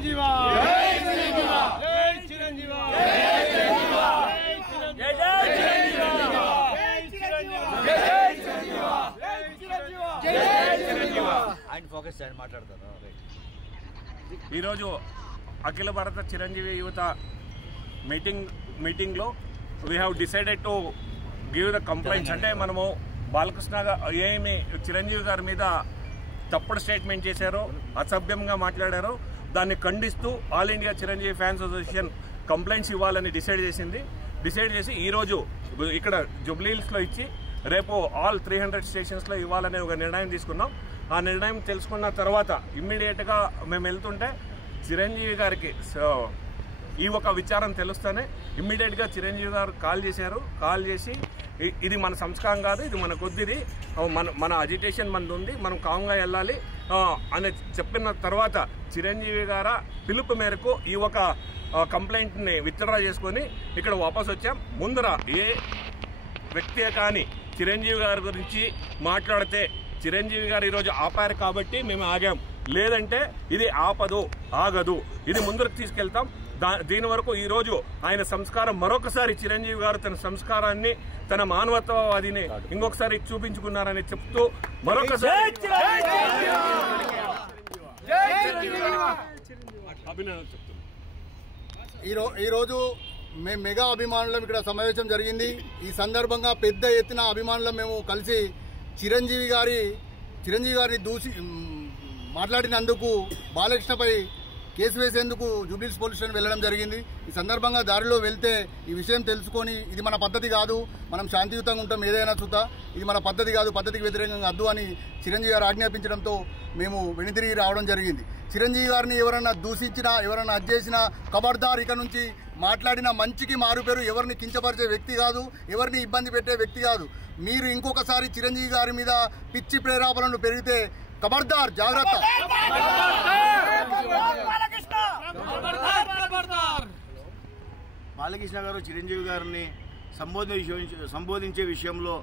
చిరంజీవా ఆయన ఫోకస్ చేయండి మాట్లాడతారు. ఈరోజు అఖిల భారత చిరంజీవి యువత మీటింగ్లో we have decided to give the complaints. అంటే మనము బాలకృష్ణ ఏమి చిరంజీవి గారి మీద తప్పుడు స్టేట్మెంట్ చేశారో, అసభ్యంగా మాట్లాడారో దాన్ని ఖండిస్తూ all India Chiranjeevi fans association complaints ఇవ్వాలని డిసైడ్ చేసి ఈరోజు ఇక్కడ జూబ్లీ హిల్స్లో ఇచ్చి రేపు ఆల్ 300 స్టేషన్స్లో ఇవ్వాలనే ఒక నిర్ణయం తీసుకున్నాం. ఆ నిర్ణయం తెలుసుకున్న తర్వాత ఇమ్మీడియట్గా మేము వెళ్తుంటే చిరంజీవి గారికి ఈ ఒక విచారం తెలుస్తూనే ఇమ్మీడియట్గా చిరంజీవి గారు కాల్ చేసి ఇది మన సంస్కారం కాదు, ఇది మన కొద్దిది, మన అజిటేషన్ మనది ఉంది, మనం కామ్గా వెళ్ళాలి అని చెప్పిన తర్వాత చిరంజీవి గారు పిలుపు మేరకు ఈ ఒక కంప్లైంట్ని విత్డ్రా చేసుకొని ఇక్కడ వాపస్ వచ్చాం. ముందర ఏ వ్యక్తి కానీ చిరంజీవి గారి గురించి మాట్లాడితే చిరంజీవి గారు ఈరోజు ఆపారు కాబట్టి మేము ఆగాం, లేదంటే ఇది ఆగదు, ఇది ముందుకు తీసుకెళ్తాం. దీని వరకు ఈరోజు ఆయన సంస్కారం మరొకసారి చిరంజీవి గారు తన సంస్కారాన్ని, తన మానవత్వవాదిని ఇంకొకసారి చూపించుకున్నారని చెప్తూ మరొకసారి అభినందనలు చెప్తున్నాం. ఈరోజు మేము మెగా అభిమానులం ఇక్కడ సమావేశం జరిగింది. ఈ సందర్భంగా పెద్ద ఎత్తున అభిమానులం మేము కలిసి చిరంజీవి గారిని దూసి మాట్లాడినందుకు బాలకృష్ణపై కేసు వేసేందుకు జూబ్లీహిల్స్ పోలీస్ స్టేషన్ వెళ్లడం జరిగింది. ఈ సందర్భంగా దారిలో వెళ్తే ఈ విషయం తెలుసుకొని ఇది మన పద్ధతి కాదు, మనం శాంతియుతంగా ఉంటాం, ఏదైనా చూద్దా, ఇది మన పద్ధతి కాదు, పద్ధతికి వ్యతిరేకంగా వద్దు అని చిరంజీవి గారు ఆజ్ఞాపించడంతో మేము వెనుతిరిగి రావడం జరిగింది. చిరంజీవి గారిని ఎవరన్నా దూషించినా, ఎవరన్నా అజ్జేసినా ఖబర్దార్, ఇక నుంచి మాట్లాడిన మంచికి మారుపేరు, ఎవరిని కించపరిచే వ్యక్తి కాదు, ఎవరిని ఇబ్బంది పెట్టే వ్యక్తి కాదు. మీరు ఇంకొకసారి చిరంజీవి గారి మీద పిచ్చి ప్రేరేపణలు పెరిగితే ఖబర్దార్, జాగ్రత్త. బాలకృష్ణ గారు చిరంజీవి గారిని సంబోధించే విషయంలో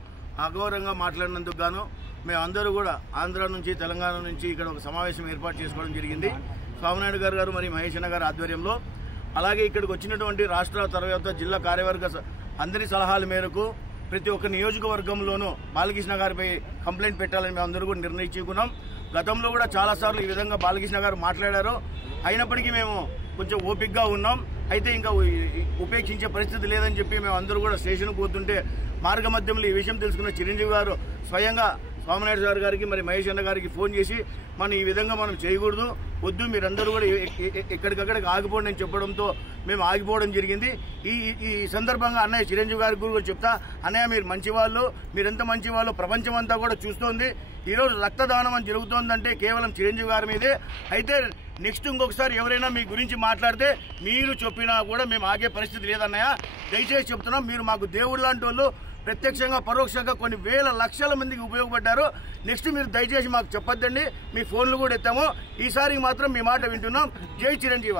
అగౌరవంగా మాట్లాడినందుకు గాను మేమందరూ కూడా ఆంధ్ర నుంచి, తెలంగాణ నుంచి ఇక్కడ ఒక సమావేశం ఏర్పాటు చేసుకోవడం జరిగింది. స్వామినాయుడు గారు మరియు మహేష్ అన్న గారి ఆధ్వర్యంలో. అలాగే ఇక్కడికి వచ్చినటువంటి రాష్ట్ర తర్వాత జిల్లా కార్యవర్గ అందరి సలహాల మేరకు ప్రతి ఒక్క నియోజకవర్గంలోనూ బాలకృష్ణ గారిపై కంప్లైంట్ పెట్టాలని మేము అందరూ కూడా నిర్ణయించుకున్నాం. గతంలో కూడా చాలాసార్లు ఈ విధంగా బాలకృష్ణ గారు మాట్లాడారు. అయినప్పటికీ మేము కొంచెం ఓపికగా ఉన్నాం. అయితే ఇంకా ఉపేక్షించే పరిస్థితి లేదని చెప్పి మేము అందరూ కూడా స్టేషన్కు పోతుంటే మార్గ మధ్యంలో ఈ విషయం తెలుసుకున్న చిరంజీవి గారు స్వయంగా స్వామినాయుడు గారికి మరి మహేష్ అన్న గారికి ఫోన్ చేసి ఈ విధంగా మనం చేయకూడదు, వద్దు, మీరందరూ కూడా ఎక్కడికక్కడికి ఆగిపోండి అని చెప్పడంతో మేము ఆగిపోవడం జరిగింది. ఈ సందర్భంగా అన్నయ్య చిరంజీవి గారి గురించి చెప్తా, అన్నయ్య మీరు మంచివాళ్ళు, మీరెంత మంచివాళ్ళు ప్రపంచం అంతా కూడా చూస్తోంది. ఈరోజు రక్తదానం అని జరుగుతోందంటే కేవలం చిరంజీవి గారి మీదే. అయితే నెక్స్ట్ ఇంకొకసారి ఎవరైనా మీ గురించి మాట్లాడితే మీరు చెప్పినా కూడా మేము ఆగే పరిస్థితి లేదన్నయ్య. దయచేసి చెప్తున్నాం, మీరు మాకు దేవుడు లాంటి వాళ్ళు, ప్రత్యక్షంగా పరోక్షంగా కొన్ని వేల లక్షల మందికి ఉపయోగపడ్డారు. నెక్స్ట్ మీరు దయచేసి మాకు చెప్పొద్దండి, మీ ఫోన్లు కూడా ఎత్తాము. ఈసారికి మాత్రం మీ మాట వింటున్నాం. జై చిరంజీవ.